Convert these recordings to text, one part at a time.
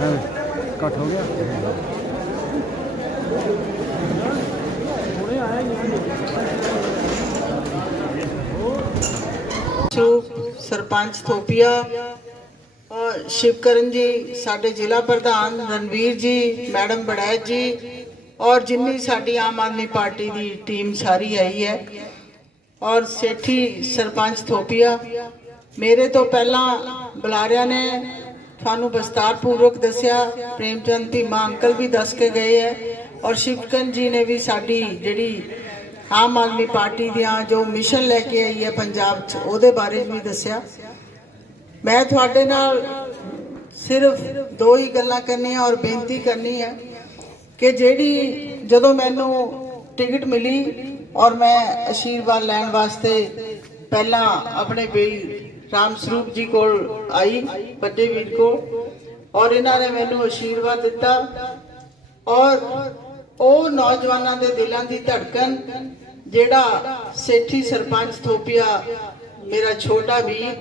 Cut हो गया। सरपंच थोपिया और शिवकरण जी, साडे जिला प्रधान रणवीर जी, मैडम बड़ैत जी और जिन्नी साडी आम आदमी पार्टी की टीम सारी आई है और सेठी सरपंच थोपिया। मेरे तो पहला बुलारिया ने थानू विस्तारपूर्वक दसिया, प्रेमचंद भीमा अंकल भी दस के गए है और शिवकरण जी ने भी साडी जिहड़ी आम आदमी पार्टी दियां जो मिशन लैके आई है पंजाब च उहदे बारे भी दसिया। मैं तुहाडे नाल सिर्फ दो ही गल्लां करनियां और बेनती करनी है कि जिहड़ी जदों मैनू टिकट मिली और मैं आशीर्वाद लैण वास्ते पहला अपने वीर राम स्वरूप जी को आई, बड़े वीर को, और इन्होंने मैनू आशीर्वाद दिता और वो नौजवानों के दिलों की धड़कन जेड़ा सेठी सरपंच थोपिया मेरा छोटा वीर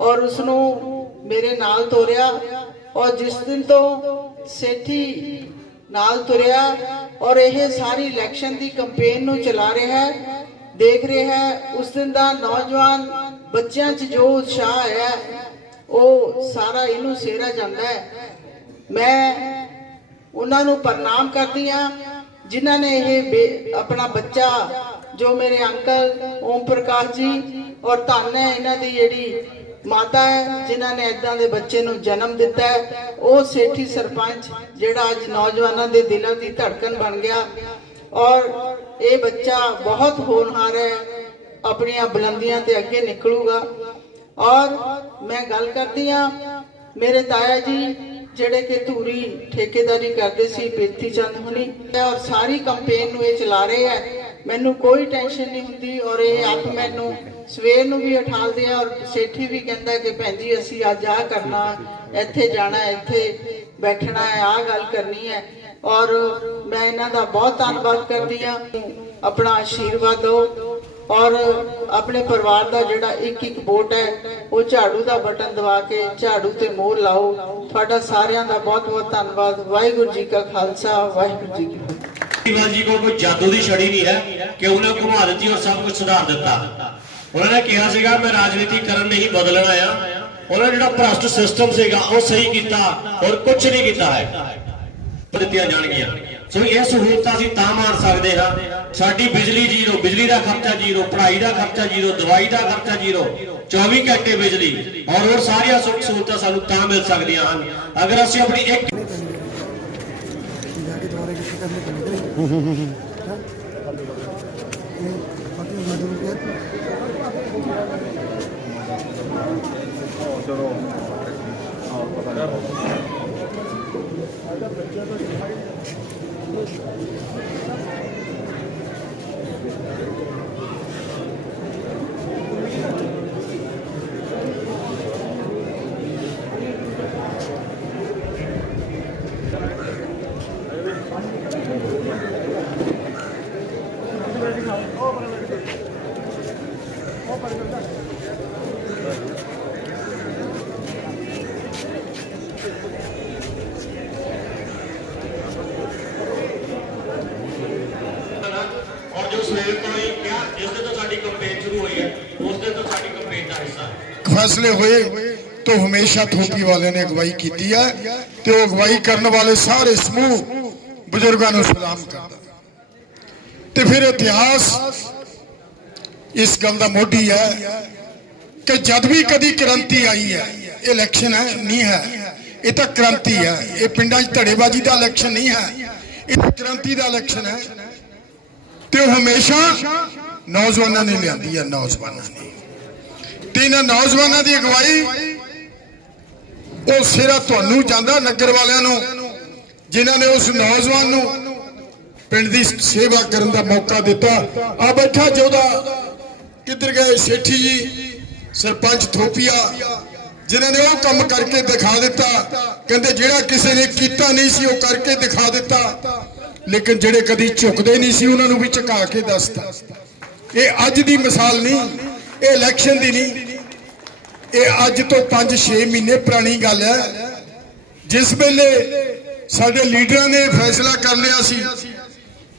और उसनू मेरे नाल तोरिया और जिस दिन तो सेठी नाल तुरिया और यह सारी इलैक्शन की कंपेन नू चला रहा है, देख रहा है, उस दिन का नौजवान बच्चों च जो उत्साह है वो सारा इनू सेरा जाता है। मैं उन्होंने प्रणाम करती हाँ जिन्होंने ये अपना बच्चा जो मेरे अंकल ओम प्रकाश जी और धन है इन्हों की जी माता है जिन्होंने इदा के बच्चे नू जन्म दिता है, वो सेठी सरपंच जिहड़ा अज नौजवानों के दिलों की धड़कन बन गया और ये बच्चा बहुत होनहार है, अपनी बुलंदियां ते अगे निकलूगा। और मैं गल करती हाँ मेरे ताया जी जेड़े कि धूरी ठेकेदारी करते सी पेथी चंद होनी और सारी कंपेन नू ये चला रहे हैं, मैनू कोई टेंशन नहीं होती और ये अख मैनू सवेर नू भी उठालते हैं और सेठी भी कहता है कि भैन जी असी अज आ करना, इत्थे जाना, इत्थे बैठना है, आ गल करनी है और मैं इन्हां दा बहुत धन्नवाद करती हाँ। अपना आशीर्वाद दो और अपने परिवार का जिहड़ा एक एक वोट है वो झाड़ू का बटन दबा के झाड़ू ते मोहर लाओ। तुहाडा सारियां दा बहुत बहुत धन्नवाद। वाहिगुरू जी का खालसा, वाहिगुरू जी की फतेह। जी को कोई जादू की छड़ी नहीं है कि उन्हें घुमा दी और सब कुछ सुधार दिता। उन्होंने कहा सीगा मैं राजनीतिकरण नहीं बदलना आया, उन्होंने जो भ्रष्ट सिस्टम सीगा वो सही किया और कुछ नहीं किया है दित्तियां जाणगियां। सो ये सहूलत असीं तां माण सकदे हां, साडी बिजली जीरो, बिजली का खर्चा जीरो, पढ़ाई का खर्चा जीरो, दवाई का खर्चा जीरो, 24 घंटे बिजली और सारियां सुख सहूलतां सानूं तां मिल सकदियां हन अगर असीं अपनी एक फैसले हुए तो हमेशा थोपी वाले ने अगवाई की है तो अगवाई करने वाले सारे समूह बुजुर्गों को सलाम करता। तो फिर इतिहास इस गल का मोढ़ी है कि जब भी कभी क्रांति आई है, इलैक्शन है नहीं है, ये तो क्रांति है, ये पिंडा धड़ेबाजी का इलैक्शन नहीं है, ये क्रांति का इलैक्शन है। तो हमेशा नौजवानों ने लिया है, नौजवानों ने तीन नौजवानों की अगवाई वो सिरा तुहानू जांदा नगर वालियां जिन्होंने उस नौजवान पिंड की सेवा करने का मौका दिता। आ बैठा जोधा किधर गए सेठी जी सरपंच थोपिया जिन्होंने वो काम करके दिखा दिता, कहते जेड़ा किसी ने किया नहीं सी वो करके दिखा दिता, लेकिन जेड़े कभी झुकते नहीं सी उन्होंने भी झुका के दसता। ये अज की मिसाल नहीं, ये इलैक्शन की नहीं, ये अज तो 5-6 महीने पुरानी गल है ਜਿਸ ਵੇਲੇ ਸਾਡੇ ਲੀਡਰਾਂ ਨੇ ਫੈਸਲਾ ਕਰ ਲਿਆ ਸੀ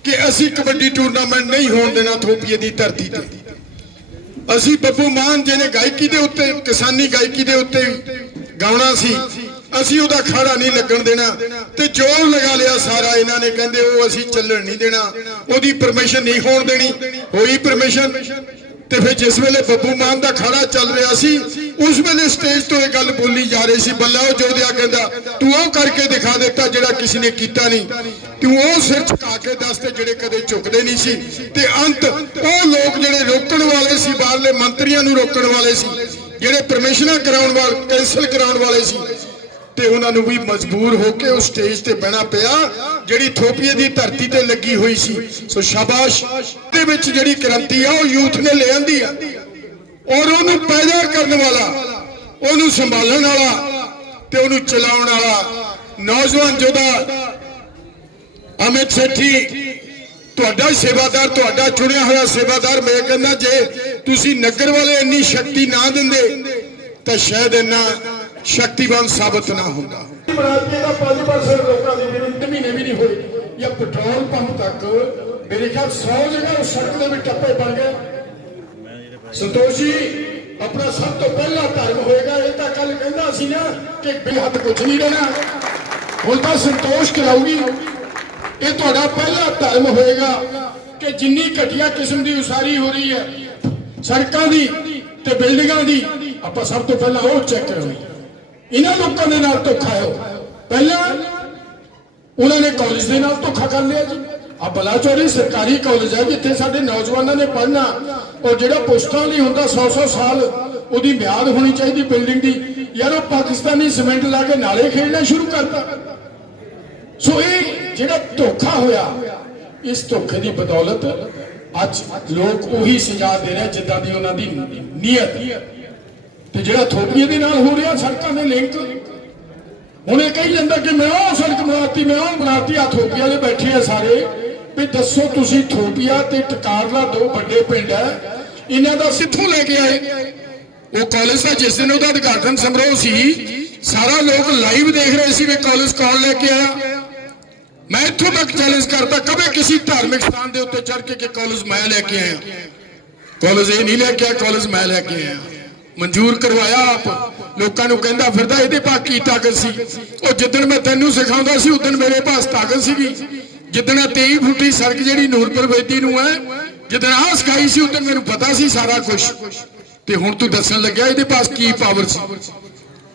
ਕਿ ਅਸੀਂ ਕਬੱਡੀ ਟੂਰਨਾਮੈਂਟ ਨਹੀਂ ਹੋਣ ਦੇਣਾ ਥੋਪੀਏ ਦੀ ਧਰਤੀ ਤੇ, ਅਸੀਂ ਬੱਬੂ ਮਾਨ ਜੀ ਨੇ ਗਾਇਕੀ ਦੇ ਉੱਤੇ, ਕਿਸਾਨੀ ਗਾਇਕੀ ਦੇ ਉੱਤੇ ਗਾਉਣਾ ਸੀ, ਅਸੀਂ ਉਹਦਾ ਅਖਾੜਾ ਨਹੀਂ ਲੱਗਣ ਦੇਣਾ, ਤੇ ਜੋਰ ਲਗਾ ਲਿਆ ਸਾਰਾ ਇਹਨਾਂ ਨੇ, ਕਹਿੰਦੇ ਉਹ ਅਸੀਂ ਚੱਲਣ ਨਹੀਂ ਦੇਣਾ, ਉਹਦੀ ਪਰਮਿਸ਼ਨ ਨਹੀਂ ਹੋਣ ਦੇਣੀ। ਹੋਈ ਪਰਮਿਸ਼ਨ, ਤੇ ਫਿਰ ਜਿਸ ਵੇਲੇ ਬੱਬੂ ਮਾਨ ਦਾ ਅਖਾੜਾ ਚੱਲ ਰਿਹਾ ਸੀ ਉਸ ਵੇਲੇ ਸਟੇਜ ਤੋਂ ਇਹ ਗੱਲ ਬੋਲੀ ਜਾ ਰਹੀ ਸੀ, ਬੱਲਾ ਉਹ ਜੋਧਿਆ ਕਹਿੰਦਾ ਤੂੰ ਉਹ ਕਰਕੇ ਦਿਖਾ ਦਿੱਤਾ ਜਿਹੜਾ ਕਿਸੇ ਨੇ ਕੀਤਾ ਨਹੀਂ, ਤੂੰ ਉਹ ਸਿਰ ਝੁਕਾ ਕੇ ਦੱਸ ਤੇ ਜਿਹੜੇ ਕਦੇ ਝੁਕਦੇ ਨਹੀਂ ਸੀ। ਤੇ ਅੰਤ ਉਹ ਲੋਕ ਜਿਹੜੇ ਰੋਕਣ ਵਾਲੇ ਸੀ, ਬਾਹਰਲੇ ਮੰਤਰੀਆਂ ਨੂੰ ਰੋਕਣ ਵਾਲੇ ਸੀ, ਜਿਹੜੇ ਪਰਮਿਸ਼ਨਾਂ ਕਰਾਉਣ ਵਾਲੇ, ਕੈਂਸਲ ਕਰਾਉਣ ਵਾਲੇ ਸੀ, ਤੇ ਉਹਨਾਂ ਨੂੰ ਵੀ ਮਜਬੂਰ ਹੋ ਕੇ ਉਸ ਸਟੇਜ ਤੇ ਬਹਿਣਾ ਪਿਆ ਜਿਹੜੀ ਥੋਪੀਏ ਦੀ ਧਰਤੀ ਤੇ ਲੱਗੀ ਹੋਈ ਸੀ। ਸੋ ਸ਼ਾਬਾਸ਼, ਦੇ ਵਿੱਚ ਜਿਹੜੀ ਕ੍ਰਾਂਤੀ ਆ ਉਹ ਯੂਥ ਨੇ ਲੈ ਆਂਦੀ ਆ, ਔਰ ਉਹਨੂੰ ਪੈਦਾ ਕਰਨ ਵਾਲਾ, ਉਹਨੂੰ ਸੰਭਾਲਣ ਵਾਲਾ ਤੇ ਉਹਨੂੰ ਚਲਾਉਣ ਵਾਲਾ ਨੌਜਵਾਨ ਯੋਧਾ ਅਮਿਤ ਸੇਠੀ ਤੁਹਾਡਾ ਸੇਵਾਦਾਰ, ਤੁਹਾਡਾ ਚੁਣਿਆ ਹੋਇਆ ਸੇਵਾਦਾਰ। ਮੈਂ ਕਹਿੰਦਾ ਜੇ ਤੁਸੀਂ ਨਗਰ ਵਾਲੇ ਇੰਨੀ ਸ਼ਕਤੀ ਨਾ ਦਿੰਦੇ ਤਾਂ ਸ਼ਾਇਦ ਇੰਨਾ ਸ਼ਕਤੀਵਾਨ ਸਾਬਤ ਨਾ ਹੁੰਦਾ। ਬਰਾਤੀ ਦਾ 5% ਲੋਕਾਂ ਦੀ ਜਿਹੜੀ ਮਹੀਨੇ ਵੀ ਨਹੀਂ ਹੋਈ, ਜਾਂ ਪੈਟਰੋਲ ਪੰਪ ਤੱਕ ਮੇਰੇ ਖਿਆਲ 100 ਜਗ੍ਹਾ ਉਸ ਸੜਕ ਦੇ ਵਿੱਚ ਟੱਪੇ ਬਣ ਗਏ। ਸੰਤੋਸ਼ ਜੀ ਆਪਣਾ ਸਭ ਤੋਂ ਪਹਿਲਾ ਧਰਮ ਹੋਏਗਾ, ਇਹ ਤਾਂ ਕੱਲ ਕਹਿੰਦਾ ਸੀ ਨਾ ਕਿ ਬੇਹੱਦ ਕੁਝ ਨਹੀਂ ਰਹਿਣਾ, ਹੁਣ ਤਾਂ ਸੰਤੋਸ਼ ਕਰਾਉਗੀ। ਇਹ ਤੁਹਾਡਾ ਪਹਿਲਾ ਧਰਮ ਹੋਏਗਾ ਕਿ ਜਿੰਨੀ ਘਟੀਆ ਕਿਸਮ ਦੀ ਉਸਾਰੀ ਹੋ ਰਹੀ ਹੈ ਸੜਕਾਂ ਦੀ ਤੇ ਬਿਲਡਿੰਗਾਂ ਦੀ, ਆਪਾਂ ਸਭ ਤੋਂ ਪਹਿਲਾਂ ਉਹ ਚੈੱਕ ਕਰਾਉਣੀ। ਇਹਨਾਂ ਲੋਕਾਂ ਦੇ ਨਾਲ ਧੋਖਾ ਹੈ। ਪਹਿਲਾਂ ਉਹਨਾਂ ਨੇ ਕਾਲਜ ਦੇ ਨਾਲ ਧੋਖਾ ਕਰ ਲਿਆ ਜੀ। ਆ ਬਲਾਚੌਰੀ ਸਰਕਾਰੀ ਕਾਲਜ ਹੈ ਜਿੱਥੇ ਸਾਡੇ ਨੌਜਵਾਨਾਂ ਨੇ ਪੜ੍ਹਨਾ, ਔਰ ਜਿਹੜਾ ਪੋਸਟਾਂ ਲਈ ਹੁੰਦਾ 100-100 ਸਾਲ ਉਹਦੀ ਮਿਆਦ ਹੋਣੀ ਚਾਹੀਦੀ ਬਿਲਡਿੰਗ ਦੀ, ਯਾਰ ਉਹ ਪਾਕਿਸਤਾਨੀ ਸੀਮੈਂਟ ਲਾ ਕੇ ਨਾਲੇ ਖੇਡਣਾ ਸ਼ੁਰੂ ਕਰਤਾ। ਸੋ ਇਹ ਜਿਹੜਾ ਧੋਖਾ ਹੋਇਆ, ਇਸ ਧੋਖੇ ਦੀ ਬਦੌਲਤ ਅੱਜ ਲੋਕ ਉਹੀ ਸਜ਼ਾ ਦੇ ਰਹੇ ਜਿੱਦਾਂ ਦੀ ਉਹਨਾਂ ਦੀ ਨੀਅਤ। ਤੇ ਜਿਹੜਾ ਥੋਪੀਏ ਦੇ ਨਾਲ ਹੋ ਰਿਹਾ ਸੜਕਾਂ ਦੇ ਲਿੰਕ, ਹੁਣ ਇਹ ਕਹੀ ਜਾਂਦਾ ਕਿ ਮੈਂ ਉਹ ਸੜਕ ਬਣਾਤੀ, ਮੈਂ ਉਹ ਬਣਾਤੀ। ਆ ਥੋਪੀਆ ਦੇ ਬੈਠੇ ਆ ਸਾਰੇ, ਵੀ ਦੱਸੋ ਤੁਸੀਂ ਥੋਪੀਆ ਤੇ ਟਕਾਰਲਾ ਦੋ ਵੱਡੇ ਪਿੰਡ ਹੈ, ਇਹਨਾਂ ਦਾ ਸਿੱਥੋਂ ਲੈ ਕੇ ਆਏ। ਉਹ ਕਾਲਜ ਦਾ ਜਿਸ ਦਿਨ ਉਹਦਾ ਉਦਘਾਟਨ ਸਮਾਰੋਹ ਸੀ, ਸਾਰਾ ਲੋਕ ਲਾਈਵ ਦੇਖ ਰਹੇ ਸੀ ਵੀ ਕਾਲਜ ਕੌਣ ਲੈ ਕੇ ਆਇਆ। ਮੈਂ ਇੱਥੋਂ ਤੱਕ ਚੈਲੰਜ ਕਰਦਾ ਕਦੇ ਕਿਸੇ ਧਾਰਮਿਕ ਸਥਾਨ ਦੇ ਉੱਤੇ ਚੜ ਕੇ ਕਿ ਕਾਲਜ ਮੈਂ ਲੈ ਕੇ ਆਇਆ। ਕਾਲਜ ਇਹ ਨਹੀਂ ਲੈ ਕੇ ਆਇਆ, ਕਾਲਜ ਮੈਂ ਲੈ ਕੇ ਆਇਆ, ਮਨਜ਼ੂਰ ਕਰਵਾਇਆ ਆਪ। ਲੋਕਾਂ ਨੂੰ ਕਹਿੰਦਾ ਫਿਰਦਾ ਇਹਦੇ ਪਾਸ ਕੀ ਤਾਕਤ ਸੀ। ਉਹ ਜਿੱਦਣ ਮੈਂ ਤੈਨੂੰ ਸਿਖਾਉਂਦਾ ਸੀ ਉਦੋਂ ਮੇਰੇ ਪਾਸ ਤਾਕਤ ਸੀਗੀ। ਜਿੱਦਣ 23 ਫੁੱਟੀ ਸੜਕ ਜਿਹੜੀ ਨੂਰਪੁਰ ਬੇਦੀ ਨੂੰ ਹੈ, ਜਿੱਦਣ ਆਹ ਸਿਖਾਈ ਸੀ ਉਦੋਂ ਮੈਨੂੰ ਪਤਾ ਸੀ ਸਾਰਾ ਕੁਝ। ਤੇ ਹੁਣ ਤੂੰ ਦੱਸਣ ਲੱਗਿਆ ਇਹਦੇ ਪਾਸ ਕੀ ਪਾਵਰ ਸੀ।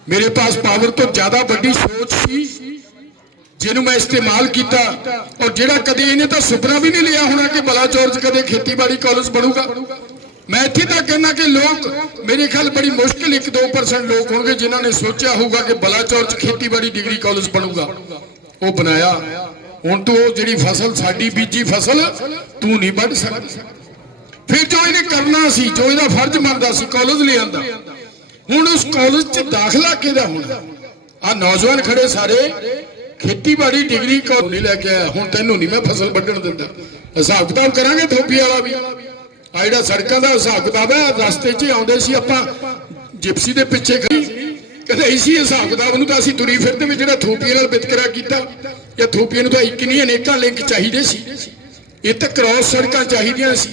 ਮੇਰੇ ਪਾਸ ਪਾਵਰ ਤੋਂ ਜ਼ਿਆਦਾ ਵੱਡੀ ਸੋਚ ਸੀ ਜਿਹਨੂੰ ਮੈਂ ਇਸਤੇਮਾਲ ਕੀਤਾ। ਔਰ ਜਿਹੜਾ ਕਦੇ ਇਹਨੇ ਤਾਂ ਸੁਪਨਾ ਵੀ ਨਹੀਂ ਲਿਆ ਹੋਣਾ ਕਿ ਬਲਾਚੌਰ 'ਚ ਕਦੇ ਖੇਤੀਬਾੜੀ ਕਾਲਜ ਬਣੂਗਾ। ਮੈਂ ਇੱਥੇ ਤੱਕ ਕਹਿਣਾ ਕਿ ਲੋਕ ਮੇਰੇ ਖਿਆਲ ਬੜੀ ਮੁਸ਼ਕਿਲ 1-2% ਲੋਕ ਹੋਣਗੇ ਜਿਨ੍ਹਾਂ ਨੇ ਸੋਚਿਆ ਹੋਊਗਾ ਕਿ ਬਲਾਚੌਰ 'ਚ ਖੇਤੀਬਾੜੀ ਡਿਗਰੀ ਕਾਲਜ ਬਣੂਗਾ। ਉਹ ਬਣਾਇਆ। ਹੁਣ ਤੂੰ ਉਹ ਜਿਹੜੀ ਫਸਲ ਸਾਡੀ ਬੀਜੀ ਫਸਲ ਤੂੰ ਨਹੀਂ ਵੱਢ ਸਕਦਾ। ਫਿਰ ਜੋ ਇਹਨੇ ਕਰਨਾ ਸੀ, ਜੋ ਇਹਦਾ ਫਰਜ਼ ਬਣਦਾ ਸੀ, ਕਾਲਜ ਲਿਆਂਦਾ। ਹੁਣ ਉਸ ਕਾਲਜ 'ਚ ਦਾਖਲਾ ਕਿਹਦਾ ਹੋਣਾ? ਆ ਨੌਜਵਾਨ ਖੜੇ ਸਾਰੇ ਖੇਤੀਬਾੜੀ ਡਿਗਰੀ ਕਾਲਜ ਨਹੀਂ ਲੈ ਕੇ ਆਇਆ। ਹੁਣ ਤੈਨੂੰ ਨਹੀਂ ਮੈਂ ਫਸਲ ਵੱਢਣ ਦਿੰਦਾ। ਹਿਸਾਬ ਕਿਤਾਬ ਕਰਾਂਗੇ ਥੋਪੀ ਵਾਲਾ ਵੀ। ਆ ਜਿਹੜਾ ਸੜਕਾਂ ਦਾ ਹਿਸਾਬ ਕਿਤਾਬ ਹੈ, ਰਸਤੇ 'ਚ ਆਉਂਦੇ ਸੀ ਆਪਾਂ ਜਿਪਸੀ ਦੇ ਪਿੱਛੇ ਖੜੀ ਕਦੇ ਇਸੀ ਹਿਸਾਬ ਕਿਤਾਬ ਨੂੰ ਤਾਂ ਅਸੀਂ ਤੁਰੀ ਫਿਰਦੇ ਵੀ ਜਿਹੜਾ ਥੋਪੀਏ ਨਾਲ ਵਿਤਕਰਾ ਕੀਤਾ, ਜਾਂ ਥੋਪੀਏ ਨੂੰ ਤਾਂ ਇੱਕ ਨਹੀਂ ਅਨੇਕਾਂ ਲਿੰਕ ਚਾਹੀਦੇ ਸੀ। ਇਹ ਤਾਂ ਕ੍ਰਾਸ ਸੜਕਾਂ ਚਾਹੀਦੀਆਂ ਸੀ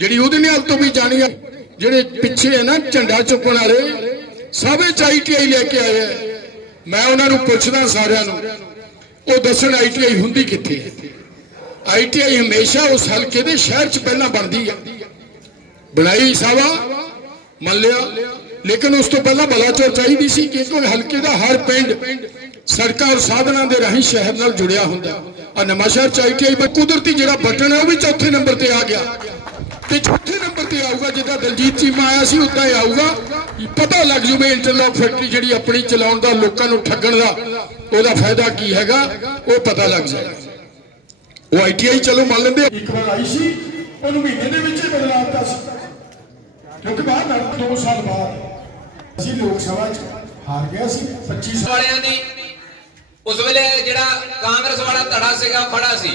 ਜਿਹੜੀ ਉਹਦੇ ਨਾਲ ਤੋਂ ਵੀ ਜਾਣੀ ਆ। ਜਿਹੜੇ ਪਿੱਛੇ ਹੈ ਨਾ ਝੰਡਾ ਚੁੱਕਣ ਵਾਲੇ, ਸਭ ITI ਲੈ ਕੇ ਆਏ ਆ। ਮੈਂ ਉਹਨਾਂ ਨੂੰ ਪੁੱਛਦਾ ਸਾਰਿਆਂ ਨੂੰ, ਉਹ ਦੱਸਣ ITI ਹੁੰਦੀ ਕਿੱਥੇ ਹੈ। ITI ਹਮੇਸ਼ਾ ਉਸ ਹਲਕੇ ਦੇ ਸ਼ਹਿਰ 'ਚ ਪਹਿਲਾਂ ਬਣਦੀ ਆ। ਬਣਾਈ ਸਾਵਾ ਮੰਨ ਲਿਆ, ਲੇਕਿਨ ਉਸ ਤੋਂ ਪਹਿਲਾਂ ਬਲਾਚੌਰ ਚਾਹੀਦੀ ਸੀ ਕਿਉਂਕਿ ਹਲਕੇ ਦਾ ਹਰ ਪਿੰਡ ਸੜਕਾਂ ਔਰ ਸਾਧਨਾਂ ਦੇ ਰਾਹੀਂ ਸ਼ਹਿਰ ਨਾਲ ਜੁੜਿਆ ਹੁੰਦਾ। ਆ ਨਵਾਂਸ਼ਹਿਰ 'ਚ ITI ਕੁਦਰਤੀ ਜਿਹੜਾ ਬਟਨ ਹੈ ਉਹ ਵੀ ਚੌਥੇ ਨੰਬਰ ਤੇ ਆ ਗਿਆ, ਤੇ ਚੌਥੇ ਨੰਬਰ ਤੇ ਆਊਗਾ। ਜਿੱਦਾਂ ਦਲਜੀਤ ਚੀਮਾ ਆਇਆ ਸੀ ਉਦਾਂ ਹੀ ਆਊਗਾ। ਪਤਾ ਲੱਗ ਜੂਵੇ ਇੰਟਰਲੌਕ ਫੈਕਟਰੀ ਜਿਹੜੀ ਆਪਣੀ ਚਲਾਉਣ ਦਾ, ਲੋਕਾਂ ਨੂੰ ਠੱਗਣ ਦਾ, ਉਹਦਾ ਫਾਇਦਾ ਕੀ ਹੈਗਾ ਉਹ ਪਤਾ ਲੱਗ ਜਾਏਗਾ। ਉਹ ITI ਚਲੋ ਮੰਨ ਲੈਂਦੇ। ਇੱਕ ਵਾਰ ਆਈ ਸੀ, ਉਹਨੂੰ ਮਹੀਨੇ ਦੇ ਵਿੱਚ ਹੀ ਬਦਲਾ ਦਿੱਤਾ ਸੀ ਕਿਉਂਕਿ ਬਾਹਰ ਨਾਲ 2 ਸਾਲ ਬਾਅਦ ਅਸੀਂ ਲੋਕ ਸਭਾ 'ਚ ਹਾਰ ਗਿਆ ਸੀ 25 ਵਾਲਿਆਂ ਦੀ। ਉਸ ਵੇਲੇ ਜਿਹੜਾ ਕਾਂਗਰਸ ਵਾਲਾ ਧੜਾ ਸੀਗਾ ਫੜਾ ਸੀ।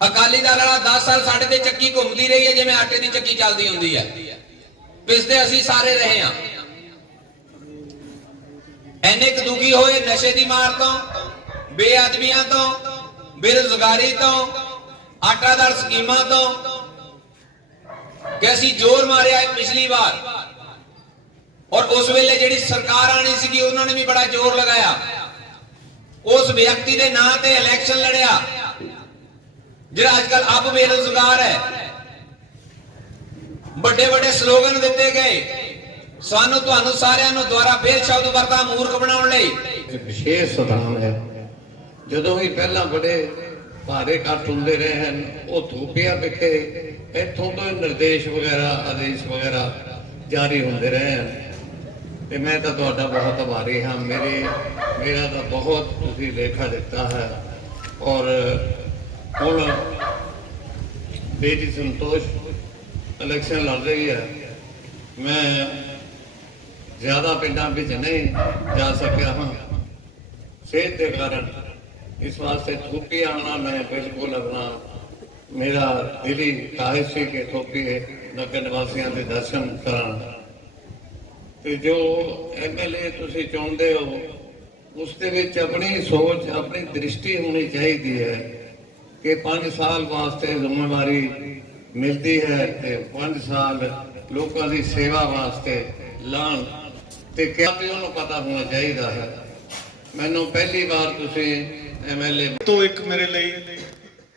ਅਕਾਲੀ ਦਲ ਵਾਲਾ 10 ਸਾਲ ਸਾਡੇ ਤੇ ਚੱਕੀ ਘੁੰਮਦੀ ਰਹੀ ਹੈ ਜਿਵੇਂ ਆਟੇ ਦੀ ਚੱਕੀ ਚੱਲਦੀ ਹੁੰਦੀ ਹੈ। ਪਿਸਦੇ ਅਸੀਂ ਸਾਰੇ ਰਹੇ ਹਾਂ। ਇੰਨੇ ਕੁ ਦੁਖੀ ਹੋਏ ਨਸ਼ੇ ਦੀ ਮਾਰ ਤੋਂ, ਬੇਅਦਬੀਆਂ ਤੋਂ, ਬੇਰੁਜ਼ਗਾਰੀ ਤੋਂ, ਆਟਾਦਾਰ ਸਕੀਮਾਂ ਤੋਂ ਕਿ ਅਸੀਂ ਜ਼ੋਰ ਮਾਰਿਆ ਪਿਛਲੀ ਵਾਰ, ਔਰ ਉਸ ਵੇਲੇ ਜਿਹੜੀ ਸਰਕਾਰ ਆਣੀ ਸੀਗੀ ਉਹਨਾਂ ਨੇ ਵੀ ਬੜਾ ਜ਼ੋਰ ਲਗਾਇਆ। ਉਸ ਵਿਅਕਤੀ ਦੇ ਨਾਂ ਤੇ ਇਲੈਕਸ਼ਨ ਲੜਿਆ ਜਿਹੜਾ ਅੱਜ ਕੱਲ ਆਪ ਬੇਰੁਜ਼ਗਾਰ ਹੈ। ਵੱਡੇ ਵੱਡੇ ਸਲੋਗਨ ਦਿੱਤੇ ਗਏ, ਸਾਨੂੰ ਤੁਹਾਨੂੰ ਸਾਰਿਆਂ ਨੂੰ ਦੁਆਰਾ ਫੇਰ ਸ਼ਬਦ ਵਰਤਾ ਮੂਰਖ ਬਣਾਉਣ ਲਈ। ਵਿਸ਼ੇਸ਼ ਸਥਾਨ ਹੈ। ਜਦੋਂ ਵੀ ਪਹਿਲਾਂ ਬੜੇ ਭਾਰੇ ਇਕੱਠ ਹੁੰਦੇ ਰਹੇ ਹਨ, ਉਹ ਥੋਪੀਆ ਵਿਖੇ ਇੱਥੋਂ ਤੋਂ ਨਿਰਦੇਸ਼ ਵਗੈਰਾ, ਆਦੇਸ਼ ਵਗੈਰਾ ਜਾਰੀ ਹੁੰਦੇ ਰਹੇ ਹਨ ਤੇ ਮੈਂ ਤਾਂ ਤੁਹਾਡਾ ਬਹੁਤ ਆਭਾਰੀ ਹਾਂ। ਮੇਰਾ ਤਾਂ ਬਹੁਤ ਤੁਸੀਂ ਲੇਖਾ ਦਿੱਤਾ ਹੈ। ਔਰ ਹੁਣ ਬੇਟੀ ਸੰਤੋਸ਼ ਇਲੈਕਸ਼ਨ ਲੜ ਰਹੀ ਹੈ। ਮੈਂ ਜ਼ਿਆਦਾ ਪਿੰਡਾਂ ਵਿੱਚ ਨਹੀਂ ਜਾ ਸਕਿਆ ਹਾਂ ਸਿਹਤ ਦੇ ਕਾਰਨ, ਇਸ ਵਾਸਤੇ ਥੋਪੀ ਆਉਣਾ ਮੈਂ ਬਿਲਕੁਲ ਆਪਣਾ ਮੇਰਾ ਦਿਲੀ ਖਾਹਿਸ਼ ਸੀ ਕਿ ਥੋਪੀ ਨਗਰ ਨਿਵਾਸੀਆਂ ਦੇ ਦਰਸ਼ਨ ਕਰਾਂ। ਤੇ ਜੋ ਐਮਐਲਏ ਤੁਸੀਂ ਚੁਣਦੇ ਹੋ ਉਸ ਦੇ ਵਿੱਚ ਆਪਣੀ ਸੋਚ, ਆਪਣੀ ਦ੍ਰਿਸ਼ਟੀ ਹੋਣੀ ਚਾਹੀਦੀ ਹੈ ਕਿ 5 ਸਾਲ ਵਾਸਤੇ ਜ਼ਿੰਮੇਵਾਰੀ ਮਿਲਦੀ ਹੈ ਤੇ 5 ਸਾਲ ਲੋਕਾਂ ਦੀ ਸੇਵਾ ਵਾਸਤੇ ਲਾਣ ਤੇ ਕਿਹਾ ਵੀ ਉਹਨੂੰ ਪਤਾ ਹੋਣਾ ਚਾਹੀਦਾ ਹੈ। ਮੈਨੂੰ ਪਹਿਲੀ ਵਾਰ ਤੁਸੀਂ ਐਮਐਲਏ ਤੋਂ ਇੱਕ ਮੇਰੇ ਲਈ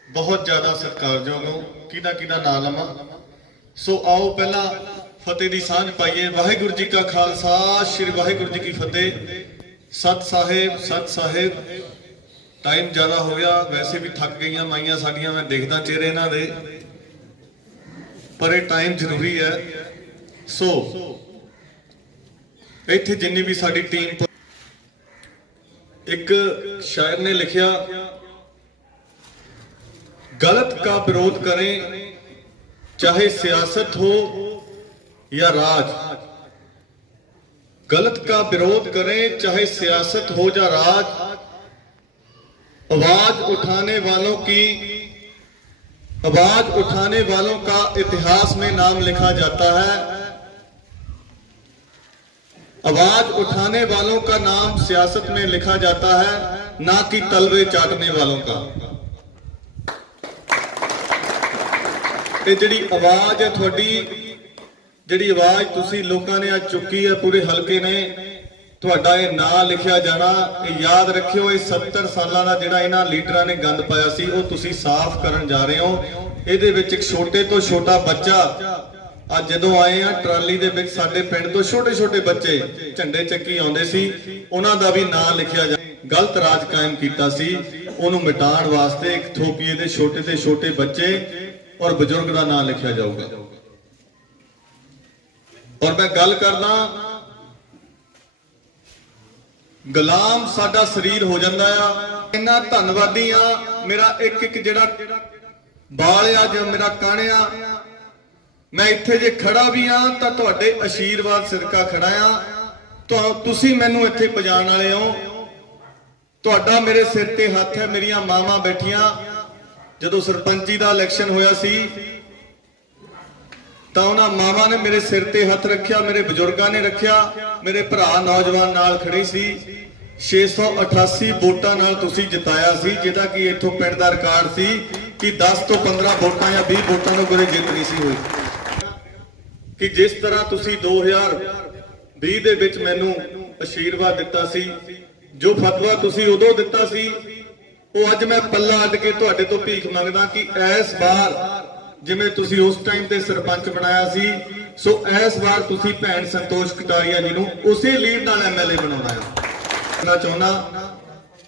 ਬਹੁਤ ਜ਼ਿਆਦਾ ਸਤਿਕਾਰਯੋਗ ਹੋ, ਕਿਹਦਾ ਨਾਂ ਲਵਾਂ। ਸੋ ਆਓ ਪਹਿਲਾਂ ਫਤਿਹ ਦੀ ਸਾਂਝ ਪਾਈਏ। ਵਾਹਿਗੁਰੂ ਜੀ ਕਾ ਖਾਲਸਾ, ਸ੍ਰੀ ਵਾਹਿਗੁਰੂ ਜੀ ਕੀ ਫਤਿਹ। ਸਤ ਸਾਹਿਬ ਟਾਈਮ ਜ਼ਿਆਦਾ ਹੋ ਗਿਆ, ਵੈਸੇ ਵੀ ਥੱਕ ਗਈਆਂ ਮਾਈਆਂ ਸਾਡੀਆਂ, ਮੈਂ ਦੇਖਦਾ ਚਿਹਰੇ ਇਹਨਾਂ ਦੇ, ਪਰ ਇਹ ਟਾਈਮ ਜ਼ਰੂਰੀ ਹੈ। ਸੋ ਇੱਥੇ ਜਿੰਨੀ ਵੀ ਸਾਡੀ ਟੀਮ, एक शायर ने लिखा, गलत का विरोध करें चाहे सियासत हो या राज, गलत का विरोध करें चाहे सियासत हो या राज, आवाज उठाने वालों का इतिहास में नाम लिखा जाता है। आवाज उठाने वालों का नाम सियासत में लिखा जाता है, ना कि तलवे चाटने वालों का। ये जिहड़ी आवाज है थोड़ी, जिहड़ी आवाज तुसी लोकां ने आज चुकी है, पूरे हलके ने तुहाडा ये नाम लिखिया जाना, ये याद रखियो। ये 70 सालां दा जिहड़ा इन्हां लीडरां ने गंद पाया सी, वो तुसी साफ करन जा रहे हो। इहदे विच एक छोटे तो छोटा बच्चा, ਅੱਜ ਜਦੋਂ ਆਏ ਆ ਟਰਾਲੀ ਦੇ ਵਿੱਚ ਸਾਡੇ ਪਿੰਡ ਤੋਂ ਛੋਟੇ ਬੱਚੇ ਝੰਡੇ ਚੱਕੀ ਆਉਂਦੇ ਸੀ, ਉਹਨਾਂ ਦਾ ਵੀ ਨਾਂ ਲਿਖਿਆ ਜਾ। ਗਲਤ ਰਾਜ ਕਾਇਮ ਕੀਤਾ ਸੀ, ਉਹਨੂੰ ਮਿਟਾਉਣ ਵਾਸਤੇ ਇੱਕ ਥੋਪੀਏ ਦੇ ਛੋਟੇ ਬੱਚੇ ਔਰ ਬਜ਼ੁਰਗ ਦਾ ਨਾਂ ਲਿਖਿਆ ਜਾਊਗਾ। ਔਰ ਮੈਂ ਗੱਲ ਕਰਦਾ, ਗੁਲਾਮ ਸਾਡਾ ਸਰੀਰ ਹੋ ਜਾਂਦਾ ਆ। ਇੰਨਾ ਧੰਨਵਾਦੀ ਆ, ਮੇਰਾ ਇੱਕ ਜਿਹੜਾ ਬਾਲ ਆ, ਜੋ ਮੇਰਾ ਕਾਣਿਆ, मैं इत्थे जे खड़ा भी हाँ तो तुहाडे आशीर्वाद सिरका खड़ा हाँ। तो तुसी मैनू इत्थे पहुंचाण वाले हो, तुहाडा मेरे सिर ते हथ है। मेरिया मावां बैठियां, जदों सरपंची दा इलैक्शन होया सी तो उन्हां मावां ने मेरे सिर ते हथ रखिया, मेरे बजुर्गां ने रखिया, मेरे भरा नौजवान नाल खड़े सी। 688 वोटां नाल तुसी जिताया सी, जिहदा कि इत्थों पिंड दा रिकार्ड सी कि 10 तो 15 वोटां या 20 वोटां नाल कोई जित नहीं सी होई। कि जिस तरह तुसी 2020 ਦੇ ਵਿੱਚ ਮੈਨੂੰ ਆਸ਼ੀਰਵਾਦ ਦਿੱਤਾ ਸੀ, ਜੋ ਫਤਵਾ ਤੁਸੀਂ ਉਦੋਂ ਦਿੱਤਾ ਸੀ, ਉਹ ਅੱਜ ਮੈਂ ਪੱਲਾ ਅੱਡ ਕੇ ਤੁਹਾਡੇ ਤੋਂ ਭੀਖ ਮੰਗਦਾ ਕਿ ਇਸ ਵਾਰ ਜਿਵੇਂ ਤੁਸੀਂ ਉਸ ਟਾਈਮ ਤੇ ਸਰਪੰਚ ਬਣਾਇਆ ਸੀ, ਸੋ ਇਸ ਵਾਰ ਤੁਸੀਂ ਭੈਣ ਸੰਤੋਸ਼ ਕਟਾਰੀਆ ਜੀ ਨੂੰ ਉਸੇ ਲੀਡ ਨਾਲ ਐਮਐਲਏ ਬਣਾਉਣਾ ਹੈ। ਮੈਂ ਚਾਹੁੰਦਾ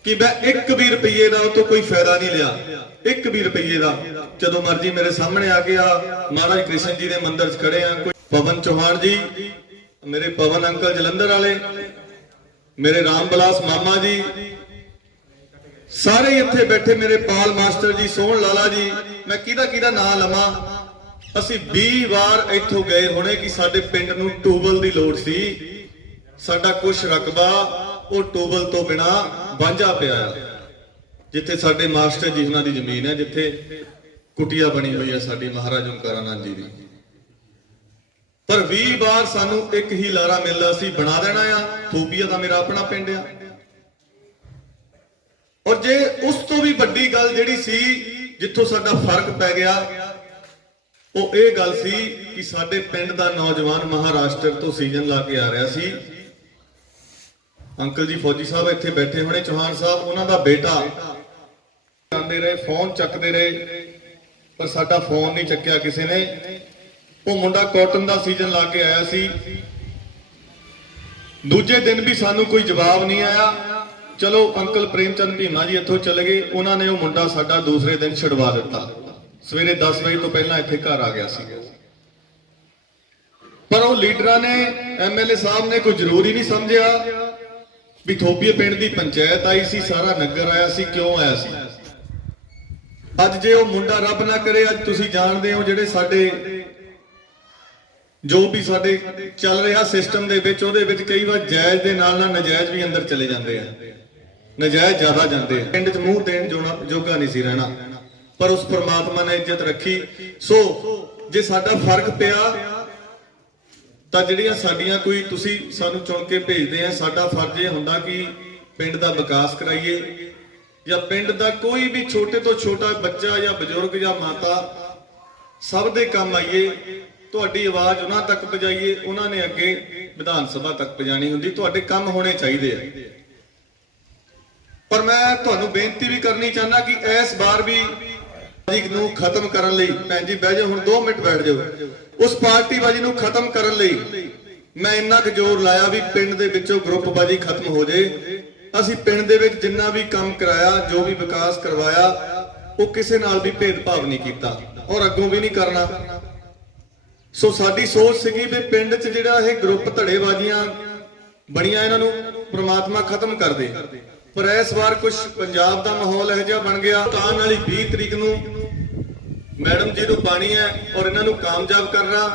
ਕਿ ਮੈਂ 1 ਵੀ ਰੁਪਏ ਦਾ ਉਹ ਤੋਂ ਕੋਈ ਫਾਇਦਾ ਨਹੀਂ ਲਿਆ, 1 ਵੀ ਰੁਪਏ ਦਾ। ਜਦੋਂ ਮਰਜੀ ਮੇਰੇ ਸਾਹਮਣੇ ਆ ਕੇ ਮਹਾਰਾਜ ਕ੍ਰਿਸ਼ਨ ਜੀ ਦੇ ਮੰਦਿਰ 'ਚ ਖੜੇ ਆ। पवन चौहान जी, मेरे पवन अंकल जलंधर वाले, मेरे राम बिलास मामा जी, सारे इत्थे बैठे, मेरे पाल मास्टर जी, सोहन लाला जी, मैं किहदा नाम लवां। असीं 20 वार इत्थों गए होने कि साडे पिंड नूं ट्यूबल दी लोड़ सी। साडा कुछ रकबा वो ट्यूबल तो बिना वांझा पिया, जिथे साडे मास्टर जी उन्हां दी जमीन है, जिथे कुटिया बनी हुई है साडी महाराज ओंकारानंद जी दी। ਪਰ 20 ਵਾਰ ਸਾਨੂੰ ਇੱਕ ਹੀ ਲਾਰਾ ਮਿਲਦਾ ਸੀ, ਬਣਾ ਦੇਣਾ ਆ ਥੋਪੀਆ ਤਾਂ ਮੇਰਾ ਆਪਣਾ ਪਿੰਡ ਆ। ਔਰ ਜੇ ਉਸ ਤੋਂ ਵੀ ਵੱਡੀ ਗੱਲ ਜਿਹੜੀ ਸੀ ਜਿੱਥੋਂ ਸਾਡਾ ਫਰਕ ਪੈ ਗਿਆ, ਉਹ ਇਹ ਗੱਲ ਸੀ ਕਿ ਸਾਡੇ ਪਿੰਡ ਦਾ ਨੌਜਵਾਨ ਮਹਾਰਾਸ਼ਟਰ ਤੋਂ ਸੀਜ਼ਨ ਲਾ ਕੇ ਆ ਰਿਹਾ ਸੀ। ਅੰਕਲ ਜੀ ਫੌਜੀ ਸਾਹਿਬ ਇੱਥੇ ਬੈਠੇ ਹੋਣੇ, ਚੌਹਾਨ ਸਾਹਿਬ, ਉਹਨਾਂ ਦਾ ਬੇਟਾ ਆਉਂਦੇ ਰਹੇ, ਫੋਨ ਚੱਕਦੇ ਰਹੇ, ਪਰ ਸਾਡਾ ਫੋਨ ਨਹੀਂ ਚੱਕਿਆ ਕਿਸੇ ਨੇ। ਉਹ ਮੁੰਡਾ ਕਾਟਨ ਦਾ ਸੀਜ਼ਨ ਲਾ ਕੇ ਆਇਆ ਸੀ। ਦੂਜੇ ਦਿਨ ਵੀ ਸਾਨੂੰ ਕੋਈ ਜਵਾਬ ਨਹੀਂ ਆਇਆ। ਚਲੋ ਅੰਕਲ ਪ੍ਰੇਮਚੰਦ ਭੀਮਾ ਜੀ ਇੱਥੋਂ ਚਲੇ ਗਏ, ਉਹਨਾਂ ਨੇ ਉਹ ਮੁੰਡਾ ਸਾਡਾ ਦੂਸਰੇ ਦਿਨ ਛੁਡਵਾ ਦਿੱਤਾ। ਸਵੇਰੇ 10 ਵਜੇ ਤੋਂ ਪਹਿਲਾਂ ਇੱਥੇ ਘਰ ਆ ਗਿਆ ਸੀ। ਪਰ ਉਹ ਲੀਡਰਾਂ ਨੇ, ਐਮਐਲਏ ਸਾਹਿਬ ਨੇ ਕੋਈ ਜ਼ਰੂਰੀ ਨਹੀਂ ਸਮਝਿਆ ਵੀ ਥੋਪੀਏ ਪਿੰਡ ਦੀ ਪੰਚਾਇਤ ਆਈ ਸੀ, ਸਾਰਾ ਨਗਰ ਆਇਆ ਸੀ, ਕਿਉਂ ਆਇਆ ਸੀ। ਅੱਜ ਜੇ ਉਹ ਮੁੰਡਾ ਰੱਬ ਨਾ ਕਰੇ, ਅੱਜ ਤੁਸੀਂ ਜਾਣਦੇ ਹੋ ਜਿਹੜੇ ਸਾਡੇ ਜੋ ਵੀ ਸਾਡੇ ਚੱਲ ਰਿਹਾ ਸਿਸਟਮ ਦੇ ਵਿੱਚ, ਉਹਦੇ ਵਿੱਚ ਕਈ ਵਾਰ ਜਾਇਜ਼ ਦੇ ਨਾਲ ਨਾਲ ਨਜਾਇਜ਼ ਵੀ ਅੰਦਰ ਚਲੇ ਜਾਂਦੇ ਆ, ਨਜਾਇਜ਼ ਜ਼ਿਆਦਾ ਜਾਂਦੇ ਆ। ਪਿੰਡ 'ਚ ਮੂੰਹ ਦੇਣ ਜੋਗਾ ਨਹੀਂ ਸੀ ਰਹਿਣਾ, ਪਰ ਉਸ ਪ੍ਰਮਾਤਮਾ ਨੇ ਇੱਜ਼ਤ ਰੱਖੀ। ਸੋ ਜੇ ਸਾਡਾ ਫਰਕ ਪਿਆ ਤਾਂ ਜਿਹੜੀਆਂ ਸਾਡੀਆਂ ਕੋਈ ਤੁਸੀਂ ਸਾਨੂੰ ਚੁਣ ਕੇ ਭੇਜਦੇ ਆ, ਸਾਡਾ ਫਰਜ਼ ਇਹ ਹੁੰਦਾ ਕਿ ਪਿੰਡ ਦਾ ਵਿਕਾਸ ਕਰਾਈਏ, ਜਾਂ ਪਿੰਡ ਦਾ ਕੋਈ ਵੀ ਛੋਟੇ ਤੋਂ ਛੋਟਾ ਬੱਚਾ ਜਾਂ ਬਜ਼ੁਰਗ ਜਾਂ ਮਾਤਾ ਸਭ ਦੇ ਕੰਮ ਆਈਏ। ਤੁਹਾਡੀ ਆਵਾਜ਼ ਉਹਨਾਂ ਤੱਕ ਪਹੁੰਚਾਈਏ, ਉਹਨਾਂ ਨੇ ਅੱਗੇ ਵਿਧਾਨ ਸਭਾ ਤੱਕ ਪਹੁੰਚਾਣੀ ਹੁੰਦੀ। ਤੁਹਾਡੇ ਕੰਮ ਹੋਣੇ ਚਾਹੀਦੇ ਆ। ਪਰ ਮੈਂ ਤੁਹਾਨੂੰ ਬੇਨਤੀ ਵੀ ਕਰਨੀ ਚਾਹੁੰਦਾ ਕਿ ਇਸ ਵਾਰ ਵੀ ਨੂੰ ਖਤਮ ਕਰਨ ਲਈ, ਭੈਣ ਜੀ ਬਹਿ ਜਾਓ, ਹੁਣ 2 ਮਿੰਟ ਬੈਠ ਜਾਓ। ਉਸ ਪਾਰਟੀਬਾਜ਼ੀ ਨੂੰ ਖਤਮ ਕਰਨ ਲਈ ਮੈਂ ਇੰਨਾ ਕੁ ਜ਼ੋਰ ਲਾਇਆ ਵੀ ਪਿੰਡ ਦੇ ਵਿੱਚੋਂ ਗਰੁੱਪਬਾਜ਼ੀ ਖਤਮ ਹੋ ਜੇ। ਅਸੀਂ ਪਿੰਡ ਦੇ ਵਿੱਚ ਜਿੰਨਾ ਵੀ ਕੰਮ ਕਰਾਇਆ, ਜੋ ਵੀ ਵਿਕਾਸ ਕਰਵਾਇਆ, ਉਹ ਕਿਸੇ ਨਾਲ ਵੀ ਭੇਦਭਾਵ ਨਹੀਂ ਕੀਤਾ ਔਰ ਅੱਗੋਂ ਵੀ ਨਹੀਂ ਕਰਨਾ। ਸੋ ਸਾਡੀ ਸੋਚ ਸੀਗੀ ਵੀ ਪਿੰਡ 'ਚ ਜਿਹੜਾ ਇਹ ਗਰੁੱਪ ਧੜੇਬਾਜ਼ੀਆਂ ਬਣੀਆਂ, ਇਹਨਾਂ ਨੂੰ ਪ੍ਰਮਾਤਮਾ ਖਤਮ ਕਰ ਦੇ। ਪਰ ਇਸ ਵਾਰ ਕੁਝ ਪੰਜਾਬ ਦਾ ਮਾਹੌਲ ਇਹੋ ਜਿਹਾ ਬਣ ਗਿਆ। ਆਉਣ ਵਾਲੀ 20 ਤਰੀਕ ਨੂੰ ਮੈਡਮ ਜੀ ਨੂੰ ਪਾਣੀ ਹੈ ਔਰ ਇਹਨਾਂ ਨੂੰ ਕਾਮਯਾਬ ਕਰਨਾ,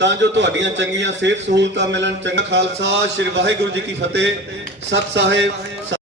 ਤਾਂ ਜੋ ਤੁਹਾਡੀਆਂ ਚੰਗੀਆਂ ਸਿਹਤ ਸਹੂਲਤਾਂ ਮਿਲਣ। ਚੰਗਾ ਖਾਲਸਾ, ਸ੍ਰੀ ਵਾਹਿਗੁਰੂ ਜੀ ਕੀ ਫਤਿਹ। ਸਤਿ ਸਾਹਿਬ।